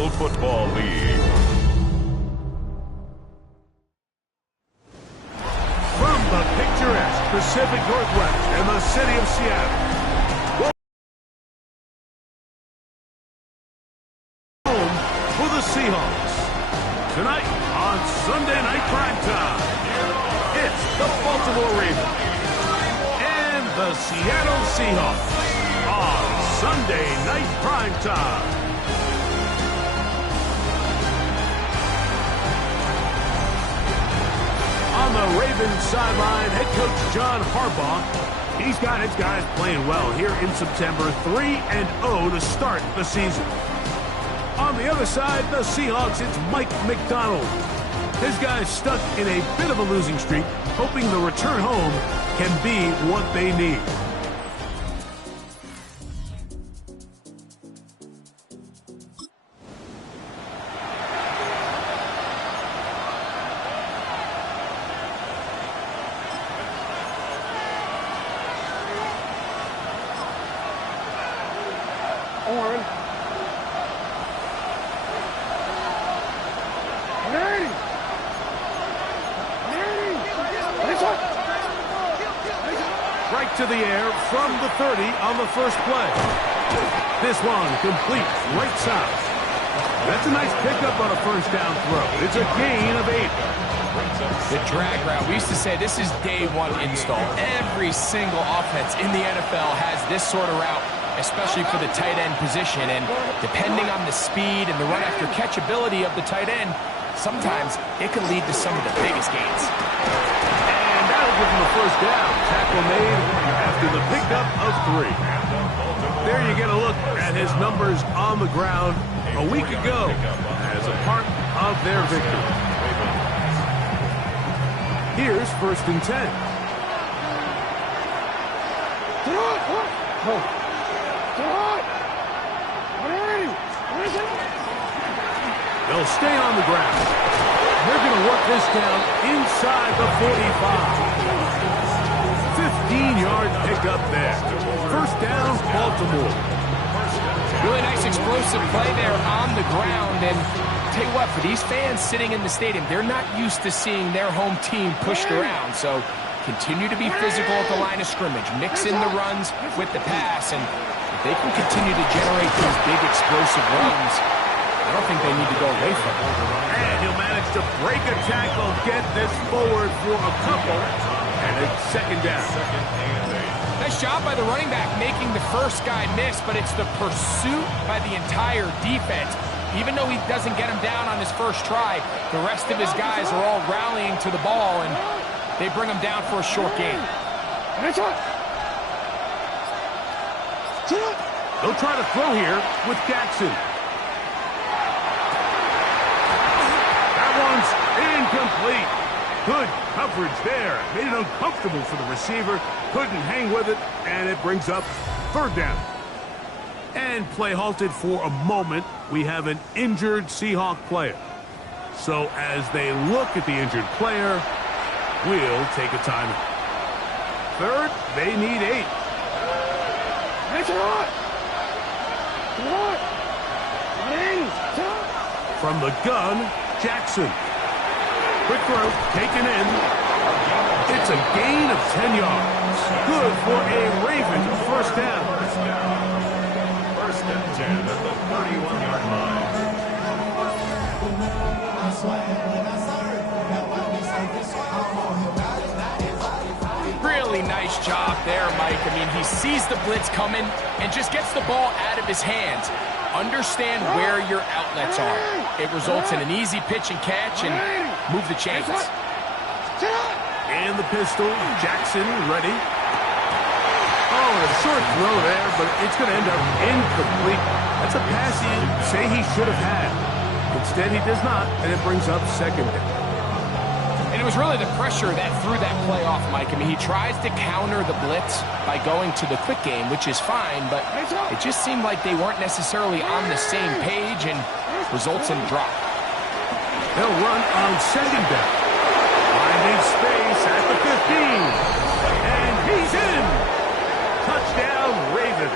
National Football League. From the picturesque Pacific Northwest and the city of Seattle, home for the Seahawks. Tonight on Sunday Night Primetime, it's the Baltimore Ravens and the Seattle Seahawks on Sunday Night Primetime. On the Ravens sideline, head coach John Harbaugh, he's got his guys playing well here in September, 3-0 to start the season. On the other side, the Seahawks, it's Mike McDonald. His guys stuck in a bit of a losing streak, hoping the return home can be what they need. Oren. Right to the air from the 30 on the first play. This one complete right side. That's a nice pickup on a first down throw. It's a gain of 8. The drag route. We used to say this is day one install. Every single offense in the NFL has this sort of route, especially for the tight end position. And depending on the speed and the run after catch ability of the tight end, sometimes it can lead to some of the biggest gains. And that'll give him a first down. Tackle made after the pickup of 3. There you get a look at his numbers on the ground a week ago as a part of their victory. Here's 1st and 10. They'll stay on the ground. They're going to work this down inside the 45. 15-yard pickup there. First down, Baltimore. Really nice explosive play there on the ground. And tell you what, for these fans sitting in the stadium, they're not used to seeing their home team pushed around. So continue to be physical at the line of scrimmage. Mix in the runs with the pass. And if they can continue to generate these big explosive runs, I don't think they need to go away from it. And he'll manage to break a tackle, get this forward for a couple, and it's second down. Nice job by the running back making the first guy miss, but it's the pursuit by the entire defense. Even though he doesn't get him down on his first try, the rest of his guys are all rallying to the ball, and they bring him down for a short gain. They'll try to throw here with Jackson. One's incomplete. Good coverage there. Made it uncomfortable for the receiver. Couldn't hang with it, and it brings up 3rd down. And play halted for a moment. We have an injured Seahawk player. So as they look at the injured player, we'll take a timeout. 3rd, they need 8. From the gun, Jackson. Quick throw, taken in. It's a gain of 10 yards. Good for a Ravens first down. 1st and 10 at the 31-yard line. Really nice job there, Mike. I mean, he sees the blitz coming and just gets the ball out of his hands. Understand where your outlets are. It results in an easy pitch and catch and move the chains. And the pistol, Jackson ready. Oh, a short throw there, but it's going to end up incomplete. That's a pass he'd say he should have had. Instead, he does not, and it brings up 2nd down. And it was really the pressure that threw that play off, Mike. I mean, he tries to counter the blitz by going to the quick game, which is fine, but it just seemed like they weren't necessarily on the same page and results in a drop. They'll run on 2nd down. Finding space at the 15. And he's in. Touchdown, Ravens.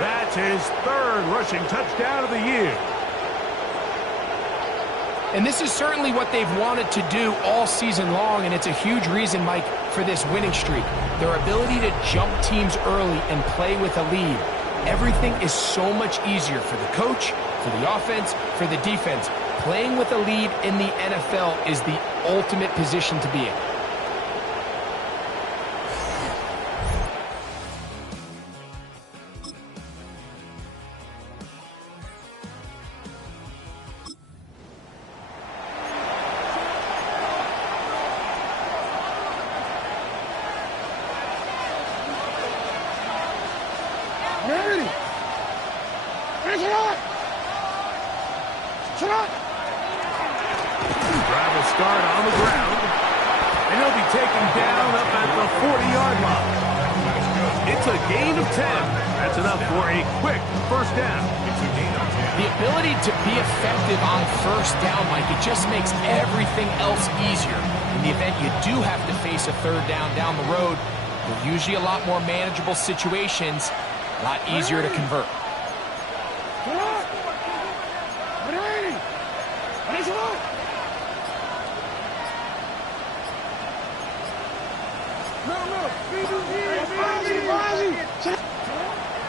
That's his 3rd rushing touchdown of the year. And this is certainly what they've wanted to do all season long, and it's a huge reason, Mike, for this winning streak. Their ability to jump teams early and play with a lead. Everything is so much easier for the coach, for the offense, for the defense. Playing with a lead in the NFL is the ultimate position to be in. Drive will start on the ground, and he'll be taken down up at the 40-yard line. It's a gain of 10. That's enough for a quick first down. The ability to be effective on first down, Mike, it just makes everything else easier. In the event you do have to face a third down the road, they're usually a lot more manageable situations, a lot easier to convert.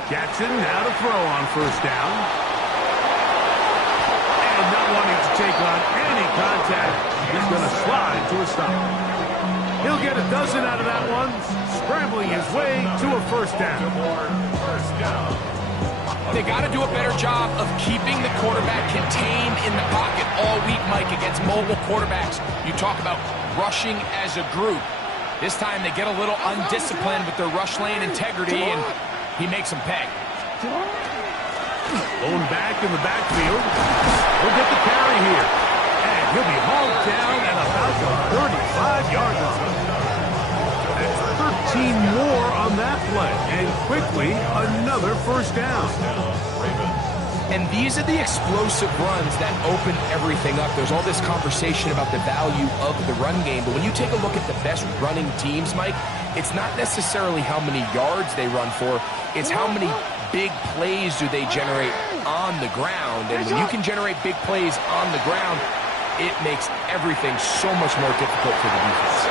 Jackson now to throw on first down. And not wanting to take on any contact, he's going to slide to a stop. He'll get a dozen out of that one, scrambling his way to a first down. They got to do a better job of keeping the quarterback contained in the pocket all week, Mike, against mobile quarterbacks. You talk about rushing as a group. This time they get a little undisciplined with their rush lane integrity, and he makes them pay. Going back in the backfield. He'll get the carry here. And he'll be hauled down at about the 35-yard line. That's 13 more on that play. And quickly, another first down. And these are the explosive runs that open everything up. There's all this conversation about the value of the run game, but when you take a look at the best running teams, Mike, it's not necessarily how many yards they run for, it's how many big plays do they generate on the ground. And when you can generate big plays on the ground, it makes everything so much more difficult for the defense.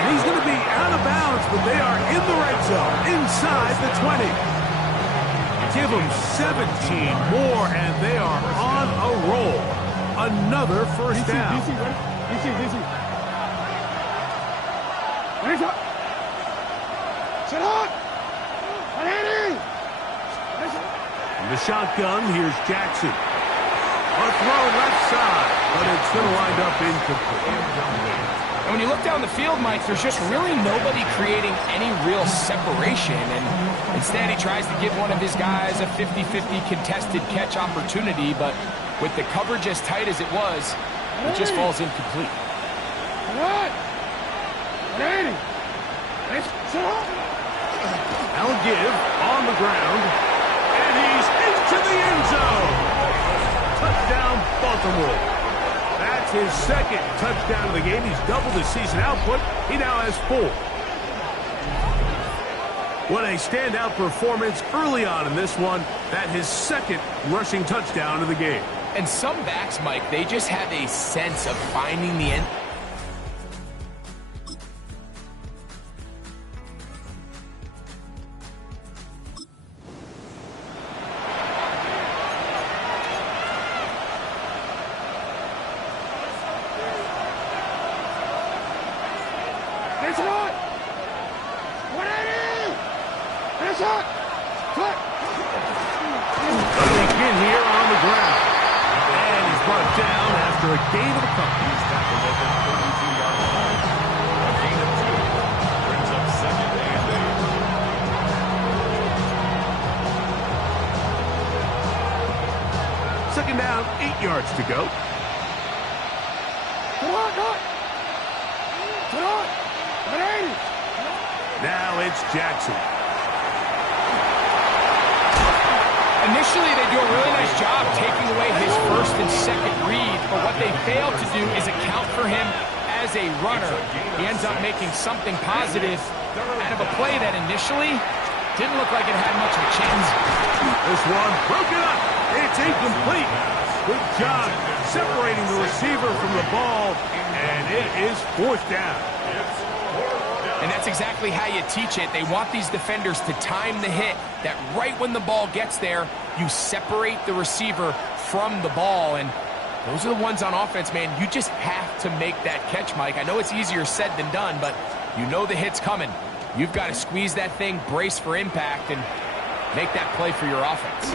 And he's going to be out of bounds, but they are in the red zone, inside the 20. Give them 17 more, and they are on a roll. Another first down. In the shotgun, here's Jackson. A throw left side, but it's going to wind up incomplete. And when you look down the field, Mike, there's just really nobody creating any real separation. And instead, he tries to give one of his guys a 50-50 contested catch opportunity. But with the coverage as tight as it was, it just falls incomplete. Now give on the ground. And he's into the end zone. Touchdown, Baltimore. That's his second touchdown of the game. He's doubled his season output. He now has 4. What a standout performance early on in this one. That his second rushing touchdown of the game. And some backs, Mike, they just have a sense of finding the end. Again here on the ground. And he's brought down after a gain of a couple. He's tackled at the 32-yard line. A gain of 2 brings up 2nd and 8. Second down, 8 yards to go. Now it's Jackson. Initially, they do a really nice job taking away his first and second read, but what they fail to do is account for him as a runner. He ends up making something positive out of a play that initially didn't look like it had much of a chance. This one broken up. It's incomplete. Good job separating the receiver from the ball, and it is 4th down. And that's exactly how you teach it. They want these defenders to time the hit, that right when the ball gets there, you separate the receiver from the ball. And those are the ones on offense, man. You just have to make that catch, Mike. I know it's easier said than done, but you know the hit's coming. You've got to squeeze that thing, brace for impact, and make that play for your offense.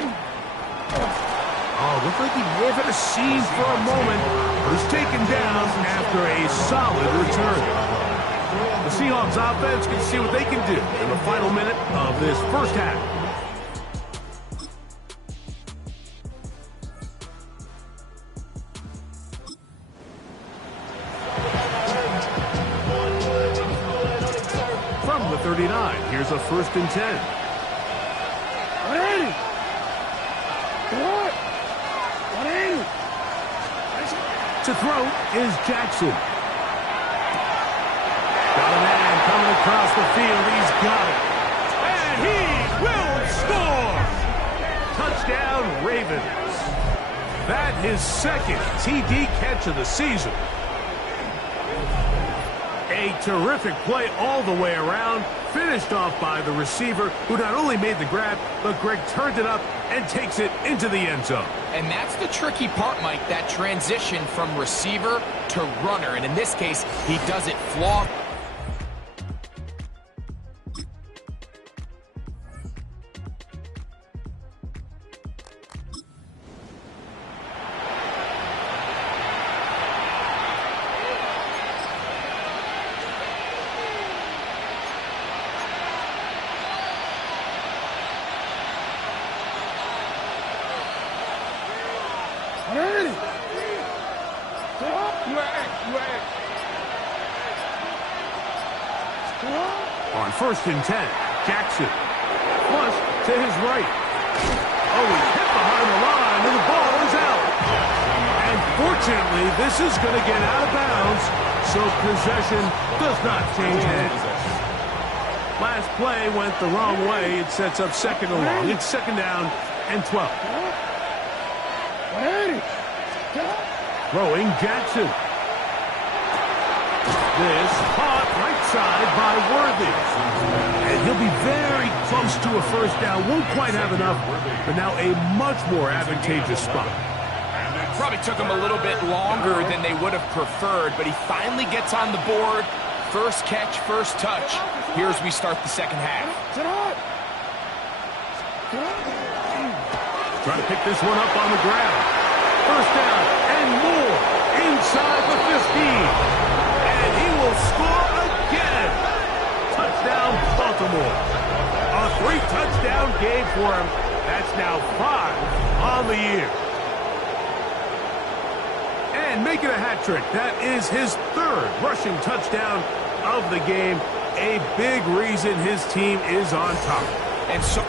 Oh, looked like he may have had a scene for a moment, but was taken down after a solid return. The Seahawks offense can see what they can do in the final minute of this first half. From the 39, here's a 1st and 10. To throw is Jackson. Got a man coming across the field. He's got it. And he will score! Touchdown, Ravens. That his 2nd TD catch of the season. A terrific play all the way around, finished off by the receiver, who not only made the grab, but Greg turned it up and takes it into the end zone. And that's the tricky part, Mike, that transition from receiver to runner. And in this case, he does it flawlessly. On 1st and 10, Jackson. Flush to his right. Oh, he's hit behind the line, and the ball is out. And fortunately, this is going to get out of bounds, so possession does not change hands. Last play went the wrong way. It sets up 2nd and long. It's 2nd down and 12. Throwing Jackson. This caught right side by Worthy. And he'll be very close to a 1st down. Won't quite have enough, but now a much more advantageous spot. Probably took him a little bit longer than they would have preferred, but he finally gets on the board. 1st catch, 1st touch. Here as we start the 2nd half. Trying to pick this one up on the ground. 1st down and more inside the 15. And he will score again. Touchdown, Baltimore. A 3-touchdown game for him. That's now 5 on the year. And making a hat trick. That is his 3rd rushing touchdown of the game. A big reason his team is on top. And so...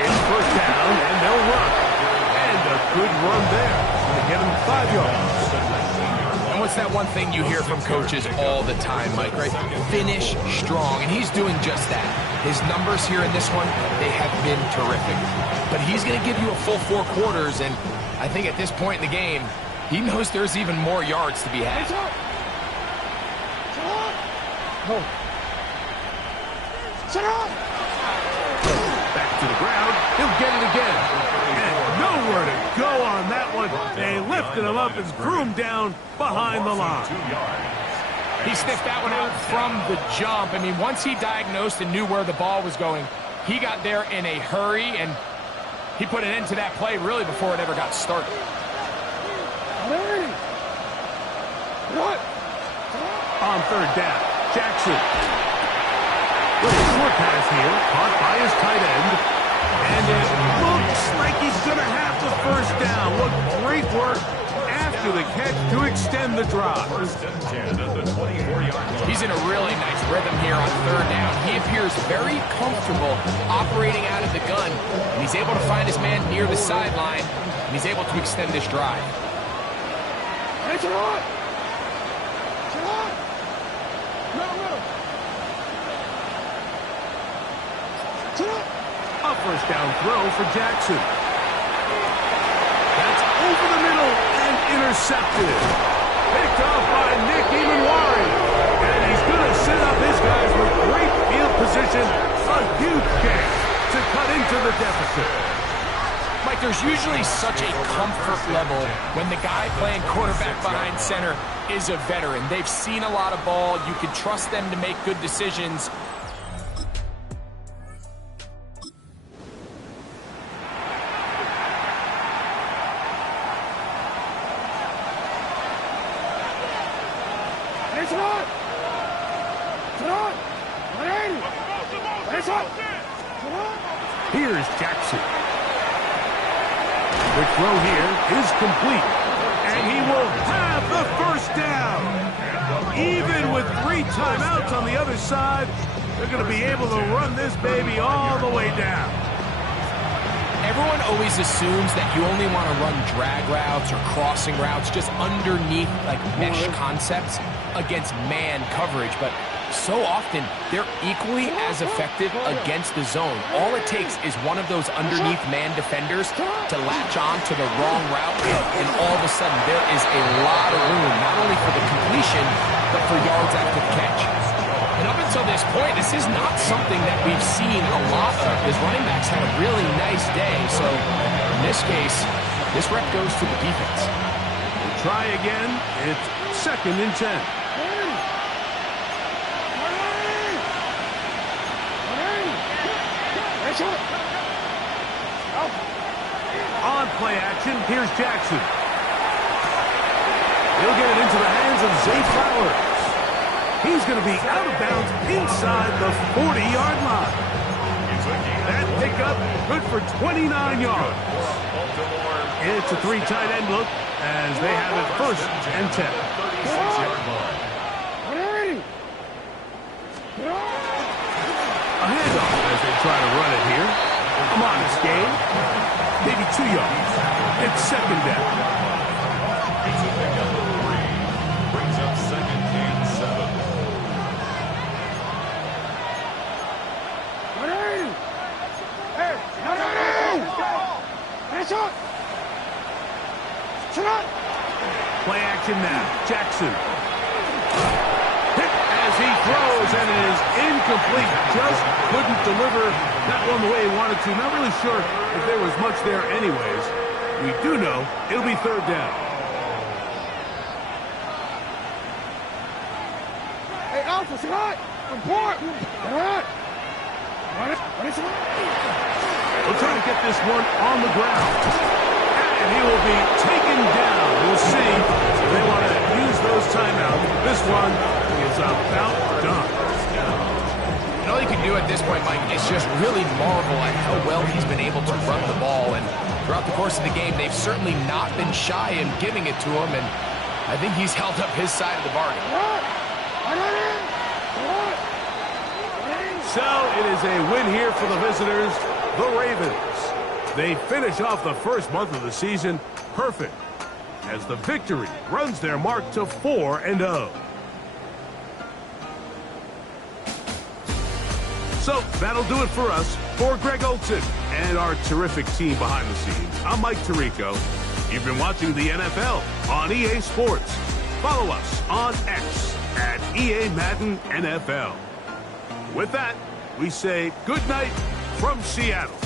It's 1st down, and they'll run. And a good run there to get him 5 yards. And what's that one thing you hear from coaches all the time, Mike, right? Finish strong, and he's doing just that. His numbers here in this one, they have been terrific. But he's going to give you a full 4 quarters, and I think at this point in the game, he knows there's even more yards to be had. Back to the ground. He'll get it again. And nowhere to go on that one. They lifted him up and threw him down behind the line. He sniffed that one out from the jump. I mean, once he diagnosed and knew where the ball was going, he got there in a hurry, and he put an end to that play really before it ever got started. On 3rd down, Jackson. With a short pass here, caught by his tight end. And it looks like he's going to have the 1st down. What great work after the catch to extend the drive. First and 10 at the 24-yard line. He's in a really nice rhythm here on third down. He appears very comfortable operating out of the gun, and he's able to find his man near the sideline, and he's able to extend this drive. A first down throw for Jackson. That's over the middle and intercepted. Picked off by Nick Emanwari. And he's going to set up his guys with great field position. A huge chance to cut into the deficit. Mike, there's usually such a comfort level when the guy playing quarterback behind center is a veteran. They've seen a lot of ball. You can trust them to make good decisions. Here's Jackson. The throw here is complete. And he will have the first down. Even with 3 timeouts on the other side, they're going to be able to run this baby all the way down. Everyone always assumes that you only want to run drag routes or crossing routes just underneath like mesh concepts against man coverage, but so often they're equally as effective against the zone. All it takes is one of those underneath man defenders to latch on to the wrong route, and all of a sudden there is a lot of room, not only for the completion, but for yards after the catch. And up until this point, this is not something that we've seen a lot of. His running backs had a really nice day, so in this case, this rep goes to the defense. We'll try again. It's 2nd and 10. On play action, here's Jackson. He'll get it into the hands of Zay Flowers. He's going to be out of bounds inside the 40-yard line. That pickup good for 29 yards. It's a 3 tight end look as they have it 1st and 10. A handoff as they try to run it here. A modest gain. Maybe 2 yards. It's 2nd down. It's a pickup of 3. Brings up 2nd and 7. Play action now. Jackson. Hit as he throws, and it is incomplete. Just couldn't deliver that one the way he wanted to. Not really sure if there was much there anyways. We do know it'll be 3rd down. Hey, Alpha, it's hot. Important. Hot. We'll try to get this one on the ground. And he will be taken down. We'll see if they want to use those timeouts. This one is about done. And all you can do at this point, Mike, is just really marvel at how well he's been able to run the ball. And throughout the course of the game, they've certainly not been shy in giving it to him. And I think he's held up his side of the bargain. So it is a win here for the visitors, the Ravens. They finish off the first month of the season perfect as the victory runs their mark to 4-0. So that'll do it for us. For Greg Olson and our terrific team behind the scenes, I'm Mike Tirico. You've been watching the NFL on EA Sports. Follow us on X at EA Madden NFL. With that, we say good night from Seattle.